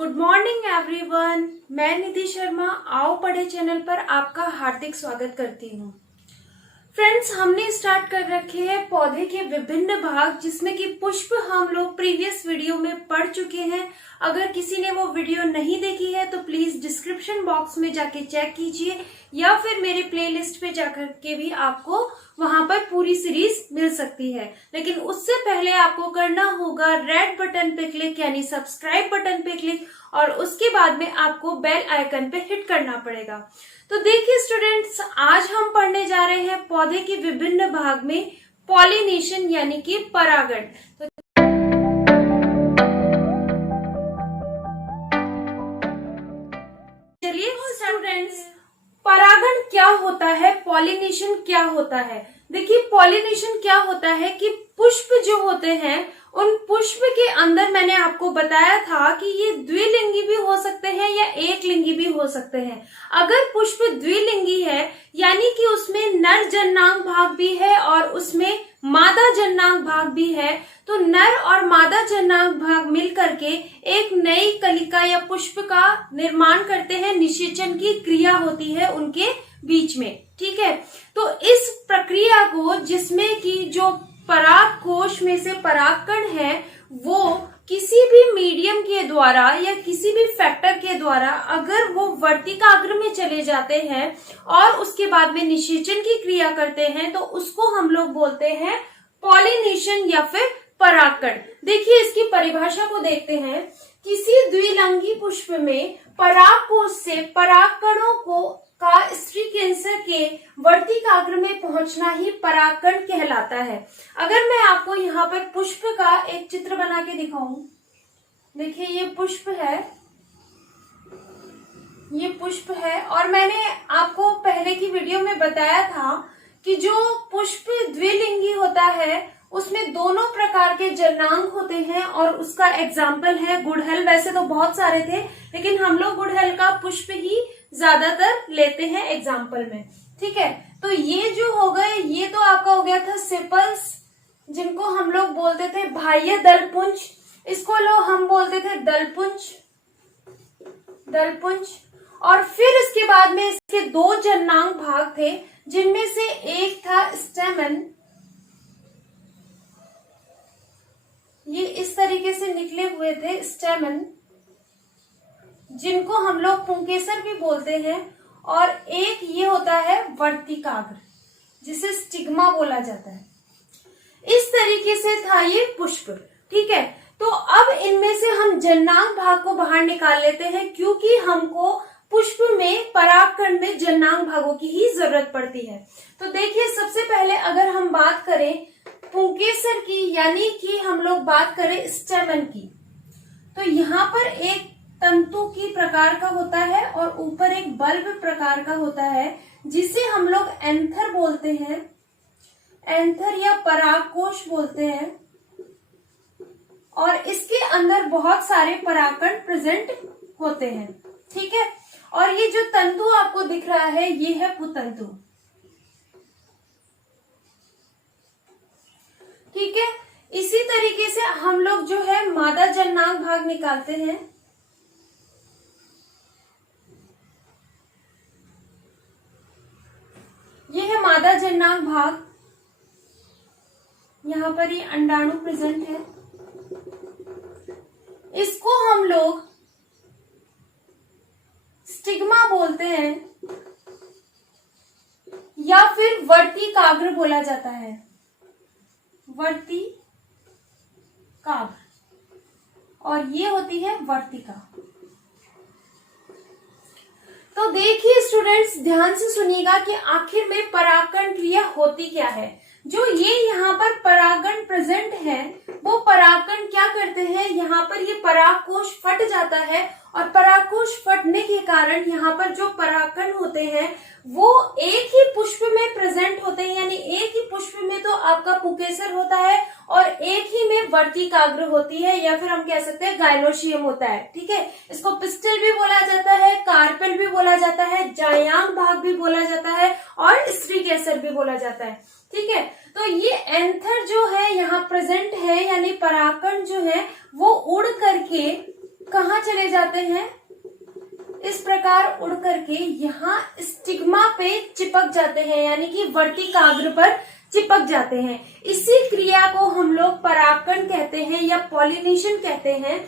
Good morning everyone. मैं निधि शर्मा आओ पढ़े चैनल पर आपका हार्दिक स्वागत करती हूँ। फ्रेंड्स, हमने स्टार्ट कर रखे हैं पौधे के विभिन्न भाग, जिसमें कि पुष्प हम लोग प्रीवियस वीडियो में पढ़ चुके हैं। अगर किसी ने वो वीडियो नहीं देखी है तो प्लीज डिस्क्रिप्शन बॉक्स में जाके चेक कीजिए, या फिर मेरे प्लेलिस्ट पे जाकर के भी आपको वहां पर पूरी सीरीज मिल सकती है। लेकिन उससे पहले आपको करना होगा रेड बटन पे क्लिक, यानी सब्सक्राइब बटन पे क्लिक, और उसके बाद में आपको बेल आइकन पे हिट करना पड़ेगा। तो देखिए स्टूडेंट्स, आज हम पढ़ने जा रहे हैं पौधे के विभिन्न भाग में पॉलिनेशन यानी कि परागण। तो चलिए स्टूडेंट्स, परागण क्या होता है, पॉलिनेशन क्या होता है। देखिए, पॉलिनेशन क्या होता है कि पुष्प जो होते हैं, उन पुष्प के अंदर मैंने आपको बताया था कि ये द्विलिंगी भी हो सकते हैं या एक लिंगी भी हो सकते हैं। अगर पुष्प द्विलिंगी है, यानी कि उसमें नर जननांग भाग भी है और उसमें मादा जननांग भाग भी है, तो नर और मादा जननांग भाग मिलकर के एक नई कलिका या पुष्प का निर्माण करते हैं। निषेचन की क्रिया होती है उनके बीच में, ठीक है। तो इस प्रक्रिया को, जिसमें कि जो पराग कोश में से परागकण है, वो किसी भी मीडियम के द्वारा या किसी भी फैक्टर के द्वारा अगर वो वर्तिकाग्र में चले जाते हैं और उसके बाद में निषेचन की क्रिया करते हैं, तो उसको हम लोग बोलते हैं पॉलिनेशन या फिर परागकण। देखिए, इसकी परिभाषा को देखते हैं। किसी द्विलिंगी पुष्प में पराग कोश से परागकणों को का स्त्री कैंसर के वर्तिकाग्र में पहुंचना ही परागकण कहलाता है। अगर मैं आपको यहाँ पर पुष्प का एक चित्र बना के दिखाऊं, देखिए ये पुष्प है, ये पुष्प है, और मैंने आपको पहले की वीडियो में बताया था कि जो पुष्प द्विलिंगी होता है उसमें दोनों प्रकार के जननांग होते हैं, और उसका एग्जाम्पल है गुड़हल। वैसे तो बहुत सारे थे, लेकिन हम लोग गुड़हल का पुष्प ही ज्यादातर लेते हैं एग्जाम्पल में, ठीक है। तो ये जो हो गए, ये तो आपका हो गया था सेपल्स, जिनको हम लोग बोलते थे बाह्य दलपुंज। इसको लोग हम बोलते थे दलपुंज, दलपुंज। और फिर इसके बाद में इसके दो जननांग भाग थे, जिनमें से एक था स्टेमन। ये इस तरीके से निकले हुए थे स्टेमन, जिनको हम लोग पुंकेसर भी बोलते हैं। और एक ये होता है वर्तिकाग्र, जिसे स्टिग्मा बोला जाता है। इस तरीके से था ये पुष्प, ठीक है। तो अब इनमें से हम जननांग भाग को बाहर निकाल लेते हैं, क्योंकि हमको पुष्प में परागकण में जननांग भागों की ही जरूरत पड़ती है। तो देखिए, सबसे पहले अगर हम बात करें पुंकेसर की, यानी कि हम लोग बात करें स्टेमन की, तो यहाँ पर एक तंतु की प्रकार का होता है और ऊपर एक बल्ब प्रकार का होता है, जिसे हम लोग एंथर बोलते हैं, एंथर या परागकोश बोलते हैं। और इसके अंदर बहुत सारे परागकण प्रेजेंट होते हैं, ठीक है। और ये जो तंतु आपको दिख रहा है, ये है पुतंतु, ठीक है। इसी तरीके से हम लोग जो है मादा जननांग भाग निकालते हैं। ये है मादा जननांग भाग, यहाँ पर ये अंडाणु प्रेजेंट है। इसको हम लोग स्टिग्मा बोलते हैं, या फिर वर्तिकाग्र बोला जाता है, वर्तिकाग्र। और ये होती है वर्तिका। तो देखिए स्टूडेंट्स, ध्यान से सुनिएगा कि आखिर में परागकण क्रिया होती क्या है। जो ये यहाँ पर परागकण प्रेजेंट है, वो परागकण क्या करते हैं, यहाँ पर ये परागकोश फट जाता है, और परागकोश फटने के कारण यहाँ पर जो परागकण होते हैं वो एक ही पुष्प में प्रेजेंट होते हैं, यानी एक ही पुष्प में तो आपका पुंकेसर होता है और एक ही में वर्तिकाग्र होती है, या फिर हम कह सकते हैं गायनोशियम होता है, ठीक है। इसको पिस्टल भी बोला जाता है, कार्पेल भी बोला जाता है, जायांग भाग भी बोला जाता है, और स्त्री केसर भी बोला जाता है, ठीक है। तो ये एंथर जो है यहाँ प्रेजेंट है, यानी परागकण जो है वो उड़ करके कहाँ चले जाते हैं, इस प्रकार उड़ करके यहाँ स्टिग्मा पे चिपक जाते हैं, यानी कि वर्तिकाग्र पर चिपक जाते हैं। इसी क्रिया को हम लोग परागकण कहते हैं या पॉलिनेशन कहते हैं।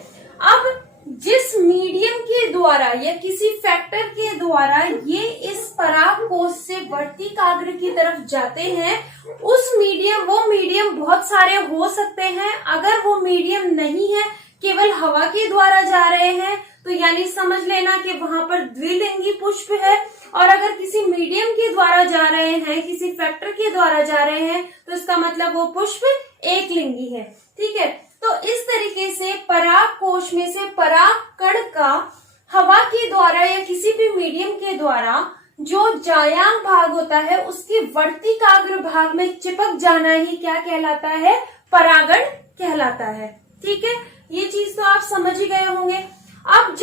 अब जिस मीडियम के द्वारा या किसी फैक्टर के द्वारा ये इस परागकोश से वर्तिकाग्र की तरफ जाते हैं, वो मीडियम बहुत सारे हो सकते हैं। अगर वो मीडियम नहीं है, केवल हवा के द्वारा जा रहे हैं, तो यानी समझ लेना कि वहां पर द्विलिंगी पुष्प है। और अगर किसी मीडियम के द्वारा जा रहे हैं, किसी फैक्टर के द्वारा जा रहे हैं, तो इसका मतलब वो पुष्प एक लिंगी है। ठीक है, तो इस तरीके से परागकोश में से परागकण का हवा के द्वारा या किसी भी मीडियम के द्वारा जो जायांग भाग होता है उसके वर्तिकाग्र भाग में चिपक जाना ही क्या कहलाता है, परागण कहलाता है। ठीक है, ये चीज तो आप समझ ही गए होंगे। अब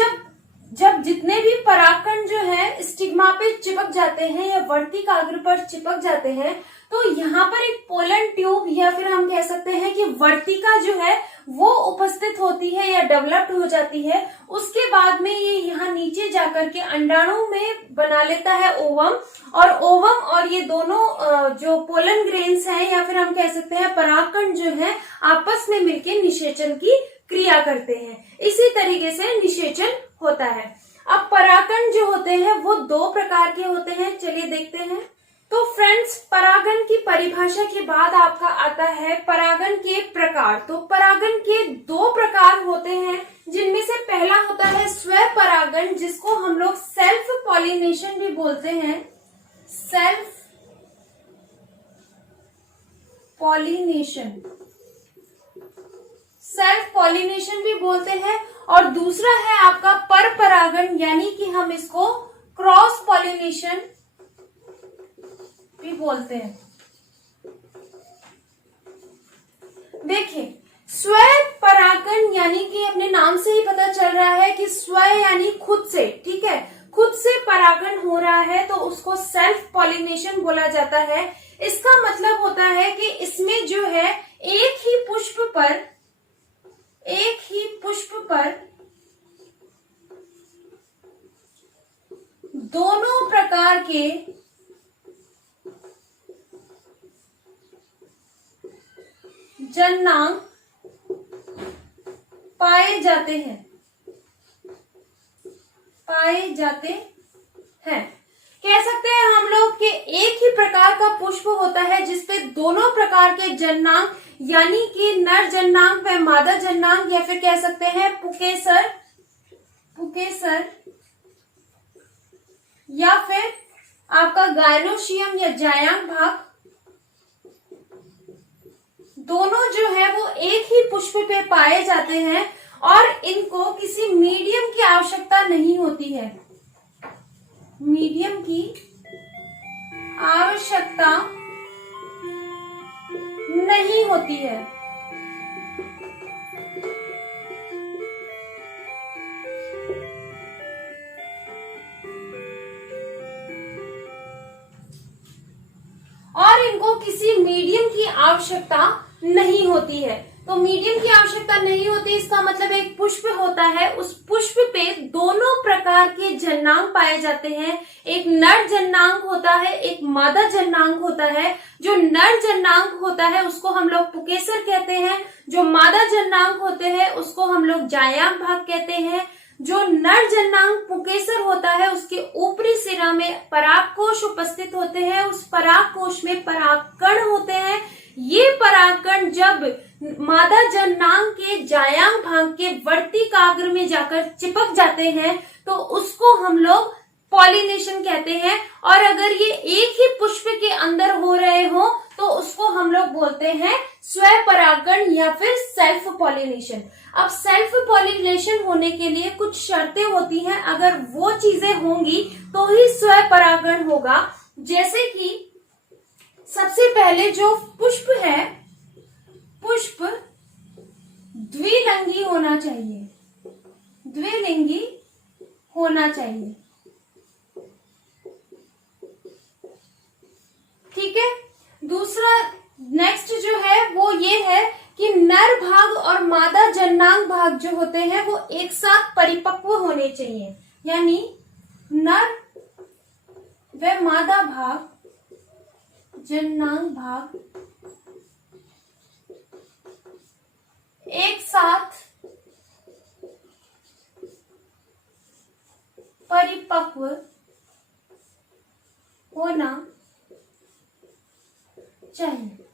जब जितने भी परागकण जो है स्टिग्मा पे चिपक जाते हैं या वर्तिकाग्र पर चिपक जाते हैं, तो यहाँ पर एक पोलन ट्यूब या फिर हम कह सकते हैं कि वर्तिका जो है वो उपस्थित होती है या डेवलप्ड हो जाती है। उसके बाद में ये यहाँ नीचे जाकर के अंडाणु में बना लेता है ओवम, और ओवम और ये दोनों जो पोलन ग्रेन्स हैं या फिर हम कह सकते हैं परागकण जो है आपस में मिलकर निषेचन की क्रिया करते हैं। इसी तरीके से निषेचन होता है। अब परागकण जो होते हैं वो दो प्रकार के होते हैं, चलिए देखते हैं। तो फ्रेंड्स, परागण की परिभाषा के बाद आपका आता है परागण के प्रकार। तो परागण के दो प्रकार होते हैं, जिनमें से पहला होता है स्वपरागण, जिसको हम लोग सेल्फ पॉलिनेशन भी बोलते हैं। सेल्फ पॉलिनेशन भी बोलते हैं। और दूसरा है आपका पर परागण, यानी कि हम इसको क्रॉस पॉलिनेशन भी बोलते हैं। देखिए, स्व परागण यानी कि अपने नाम से ही पता चल रहा है कि स्व यानी खुद से, ठीक है, खुद से परागण हो रहा है, तो उसको सेल्फ पॉलिनेशन बोला जाता है। इसका मतलब होता है कि इसमें जो है एक ही पुष्प पर दोनों प्रकार के जननांग पाए जाते हैं। कह सकते हैं हम लोग कि एक ही प्रकार का पुष्प होता है जिसपे दोनों प्रकार के जननांग, यानी कि नर जननांग व मादा जननांग, या फिर कह सकते हैं पुकेसर या फिर आपका गायनोशियम या जायांग भाग, दोनों जो है वो एक ही पुष्प पे पाए जाते हैं और इनको किसी मीडियम की आवश्यकता नहीं होती है। मीडियम की आवश्यकता नहीं होती है। और इनको किसी मीडियम की आवश्यकता नहीं होती है। तो मीडियम की आवश्यकता नहीं होती, इसका मतलब एक पुष्प होता है, उस पुष्प पे दोनों प्रकार के जननांग पाए जाते हैं। एक नर जननांग होता है, एक मादा जननांग होता है। जो नर जननांग होता है उसको हम लोग पुकेसर कहते हैं, जो मादा जननांग होते हैं उसको हम लोग जायांग भाग कहते हैं। जो नर जननांग पुकेसर होता है उसके ऊपरी सिरा में परागकोश उपस्थित होते हैं, उस परागकोश में परागकण होते हैं। ये परागकण जब मादा जननांग के जायांग भाग के वर्तिकाग्र में जाकर चिपक जाते हैं तो उसको हम लोग पॉलिनेशन कहते हैं। और अगर ये एक ही पुष्प के अंदर हो रहे हो तो उसको हम लोग बोलते हैं स्वपरागण या फिर सेल्फ पॉलिनेशन। अब सेल्फ पॉलिनेशन होने के लिए कुछ शर्तें होती हैं, अगर वो चीजें होंगी तो ही स्वपरागण होगा। जैसे कि सबसे पहले जो पुष्प है, पुष्प द्विलिंगी होना चाहिए, द्विलिंगी होना चाहिए। ठीक है। दूसरा नेक्स्ट जो है वो ये है कि नर भाग और मादा जननांग भाग जो होते हैं वो एक साथ परिपक्व होने चाहिए, यानी नर व मादा भाग, जननांग भाग एक साथ परिपक्व होना चाहिए।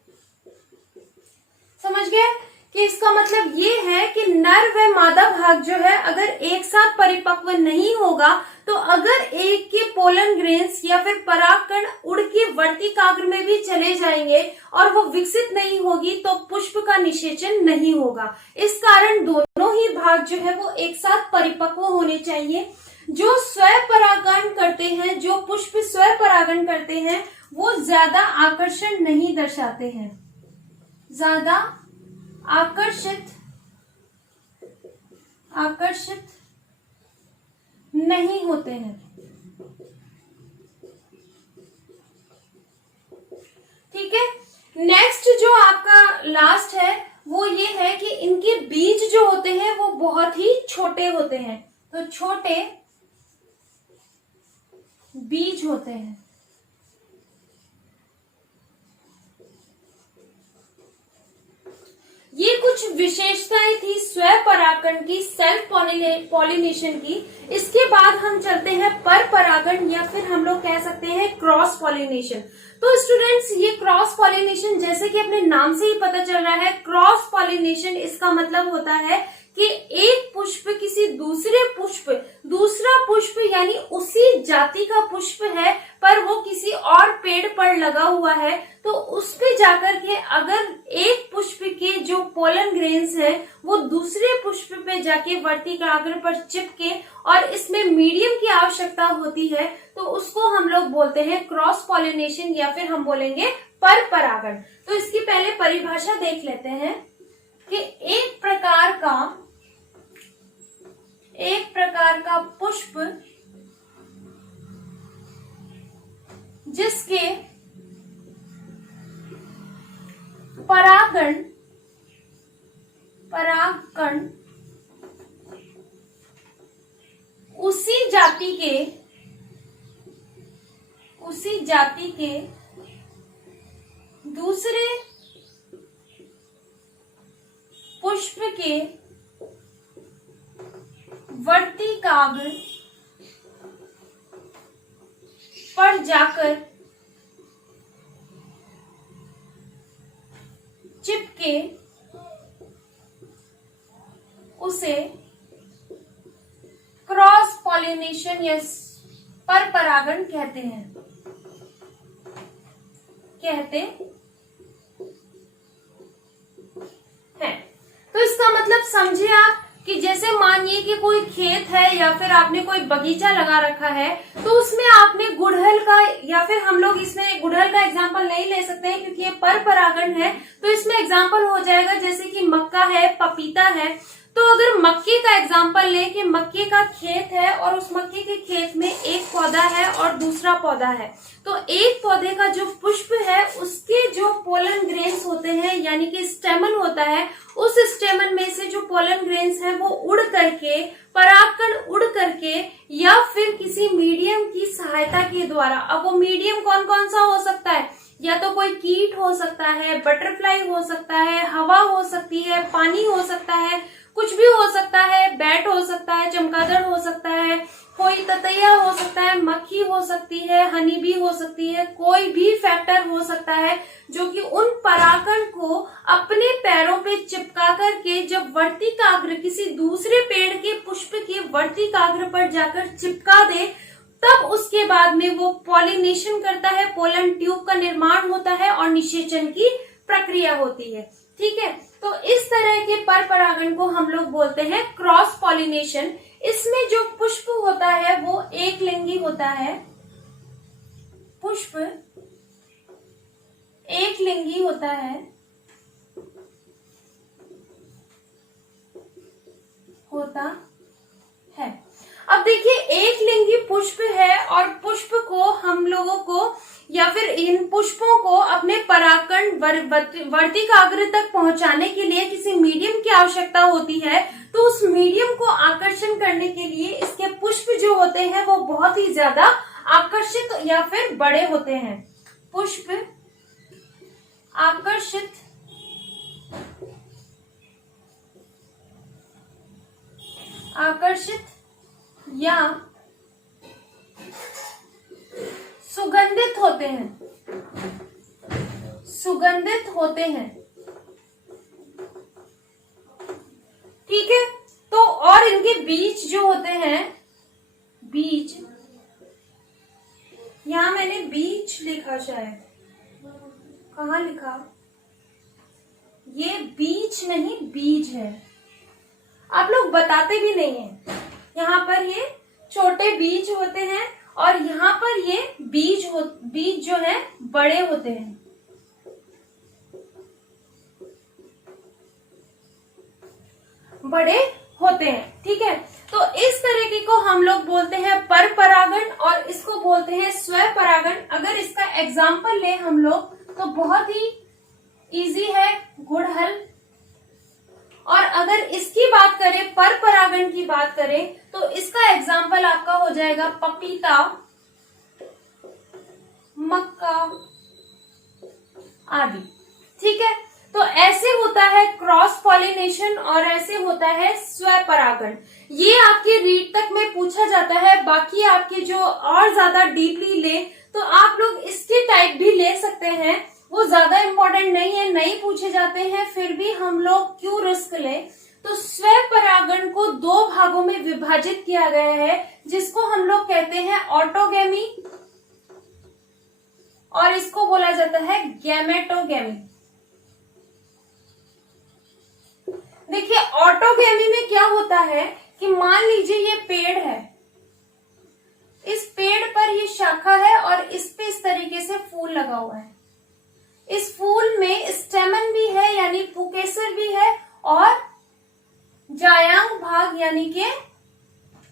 समझ गए कि इसका मतलब ये है कि नर व मादा भाग जो है अगर एक साथ परिपक्व नहीं होगा, तो अगर एक के पोलन ग्रेन्स या फिर परागकण उड़ के वर्तिकाग्र में भी चले जाएंगे और वो विकसित नहीं होगी तो पुष्प का निषेचन नहीं होगा। इस कारण दोनों ही भाग जो है वो एक साथ परिपक्व होने चाहिए। जो स्वपरागण करते हैं, जो पुष्प स्वपरागण करते हैं, वो ज्यादा आकर्षण नहीं दर्शाते हैं, ज्यादा आकर्षित नहीं होते हैं। ठीक है। नेक्स्ट जो आपका लास्ट है वो ये है कि इनके बीज जो होते हैं वो बहुत ही छोटे होते हैं, तो छोटे बीज होते हैं। ये कुछ विशेषताएं थी स्वपरागण की, सेल्फ पॉलिनेशन की। इसके बाद हम चलते हैं पर परागण या फिर हम लोग कह सकते हैं क्रॉस पॉलिनेशन। तो स्टूडेंट्स, ये क्रॉस पॉलिनेशन जैसे कि अपने नाम से ही पता चल रहा है, क्रॉस पॉलिनेशन इसका मतलब होता है कि एक पुष्प किसी दूसरा पुष्प यानी उसी जाति का पुष्प है पर वो किसी और पेड़ पर लगा हुआ है, तो उस पे जाकर के अगर एक पुष्प के जो पोलन ग्रेन्स है वो दूसरे पुष्प पे जाके वर्तिकाग्र पर चिपके और इसमें मीडियम की आवश्यकता होती है, तो उसको हम लोग बोलते हैं क्रॉस पॉलिनेशन या फिर हम बोलेंगे पर परागण। तो इसकी पहले परिभाषा देख लेते हैं कि एक प्रकार का पुष्प जिसके परागकण उसी जाति के दूसरे पुष्प के वर्तिकाग्र पर जाकर चिपके उसे क्रॉस पॉलिनेशन या पर परागण कहते हैं। तो इसका मतलब समझे आप कि जैसे मानिए कि कोई खेत है या फिर आपने कोई बगीचा लगा रखा है, तो उसमें आपने गुड़हल का, या फिर हम लोग इसमें गुड़हल का एग्जांपल नहीं ले सकते हैं क्योंकि ये पर परागण है, तो इसमें एग्जांपल हो जाएगा जैसे कि मक्का है, पपीता है। तो अगर मक्के का एग्जांपल ले कि मक्के का खेत है और उस मक्के के खेत में एक पौधा है और दूसरा पौधा है, तो एक पौधे का जो पुष्प है उसके जो पोलन ग्रेन्स होते हैं यानी कि स्टेमन होता है, उस स्टेमन में से जो पोलन ग्रेन्स हैं वो उड़ करके, परागकण उड़ करके या फिर किसी मीडियम की सहायता के द्वारा, अब वो मीडियम कौन कौन सा हो सकता है, या तो कोई कीट हो सकता है, बटरफ्लाई हो सकता है, हवा हो सकती है, पानी हो सकता है, कुछ भी हो सकता है, बैट हो सकता है, चमगादड़ हो सकता है, कोई ततैया हो सकता है, मक्खी हो सकती है, हनी भी हो सकती है, कोई भी फैक्टर हो सकता है जो कि उन परागकण को अपने पैरों पे चिपका करके जब वर्तिकाग्र किसी दूसरे पेड़ के पुष्प के वर्तिकाग्र पर जाकर चिपका दे, तब उसके बाद में वो पॉलिनेशन करता है, पोलन ट्यूब का निर्माण होता है और निषेचन की प्रक्रिया होती है। ठीक है, तो इस तरह के पर परागण को हम लोग बोलते हैं क्रॉस पॉलिनेशन। इसमें जो पुष्प होता है वो एक लिंगी होता है, पुष्प एक लिंगी होता है, अब देखिए एक लिंगी पुष्प है और पुष्प को हम लोगों को या फिर इन पुष्पों को अपने परागकण वर्तिकाग्र तक पहुंचाने के लिए किसी मीडियम की आवश्यकता होती है, तो उस मीडियम को आकर्षण करने के लिए इसके पुष्प जो होते हैं वो बहुत ही ज्यादा आकर्षित या फिर बड़े होते हैं। पुष्प आकर्षित या सुगंधित होते हैं। ठीक है, तो और इनके बीज जो होते हैं, बीज, यहां मैंने बीज लिखा, शायद कहाँ लिखा, ये बीज नहीं बीज है, आप लोग बताते भी नहीं है। यहाँ पर ये छोटे बीज होते हैं और यहाँ पर ये बीज जो है बड़े होते हैं। ठीक है, तो इस तरीके को हम लोग बोलते हैं पर परागण और इसको बोलते हैं स्व परागण। अगर इसका एग्जाम्पल ले हम लोग तो बहुत ही इजी है, गुड़हल। और अगर इसकी बात करें, पर परागण की बात करें, तो इसका एग्जाम्पल आपका हो जाएगा पपीता, मक्का आदि। ठीक है, तो ऐसे होता है क्रॉस पॉलिनेशन और ऐसे होता है स्व परागण। ये आपके रीड तक में पूछा जाता है। बाकी आपके जो और ज्यादा डीपली ले तो आप लोग इसके टाइप भी ले सकते हैं, वो ज्यादा इम्पोर्टेंट नहीं है, नहीं पूछे जाते हैं, फिर भी हम लोग क्यों रिस्क लें। तो स्व परागण को दो भागों में विभाजित किया गया है, जिसको हम लोग कहते हैं ऑटोगेमी और इसको बोला जाता है गैमेटोगेमी। देखिए, ऑटोगेमी में क्या होता है कि मान लीजिए ये पेड़ है, इस पेड़ पर ये शाखा है और इस पे इस तरीके से फूल लगा हुआ है। इस फूल में स्टेमन भी है यानी पुकेसर भी है और जायांग भाग यानी के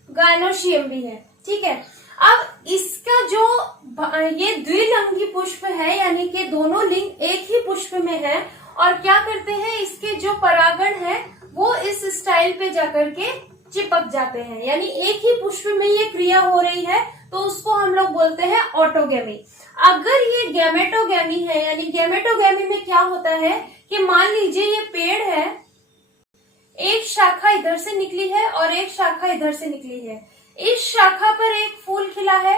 गायनोशियम भी है। ठीक है, अब इसका जो ये द्विलिंगी पुष्प है यानी कि दोनों लिंग एक ही पुष्प में है और क्या करते हैं, इसके जो परागण है वो इस स्टाइल पे जाकर के चिपक जाते हैं, यानी एक ही पुष्प में ये क्रिया हो रही है, तो उसको हम लोग बोलते हैं ऑटोगेमी। अगर ये गैमेटोगेमी है, यानी गैमेटोगेमी में क्या होता है कि मान लीजिए ये पेड़ है, एक शाखा इधर से निकली है और एक शाखा इधर से निकली है। इस शाखा पर एक फूल खिला है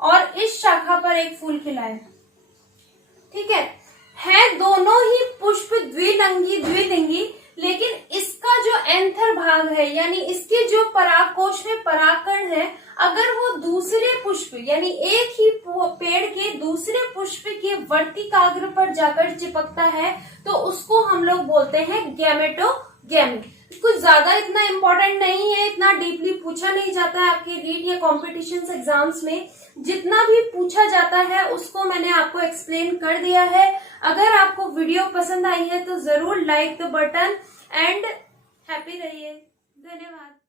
और इस शाखा पर एक फूल खिला है। ठीक है दोनों ही पुष्प द्विलिंगी, लेकिन इसका जो एंथर भाग है यानी इसके जो परागकोश में परागकण है, अगर वो दूसरे पुष्प यानी एक ही पेड़ के दूसरे पुष्प के वर्तिकाग्र पर जाकर चिपकता है, तो उसको हम लोग बोलते हैं गैमेटोगेमी। कुछ ज्यादा इतना इम्पोर्टेंट नहीं है, इतना डीपली पूछा नहीं जाता है आपके रीड या कॉम्पिटिशन एग्जाम्स में। जितना भी पूछा जाता है उसको मैंने आपको एक्सप्लेन कर दिया है। अगर आपको वीडियो पसंद आई है तो जरूर like the button and happy रहिए। धन्यवाद।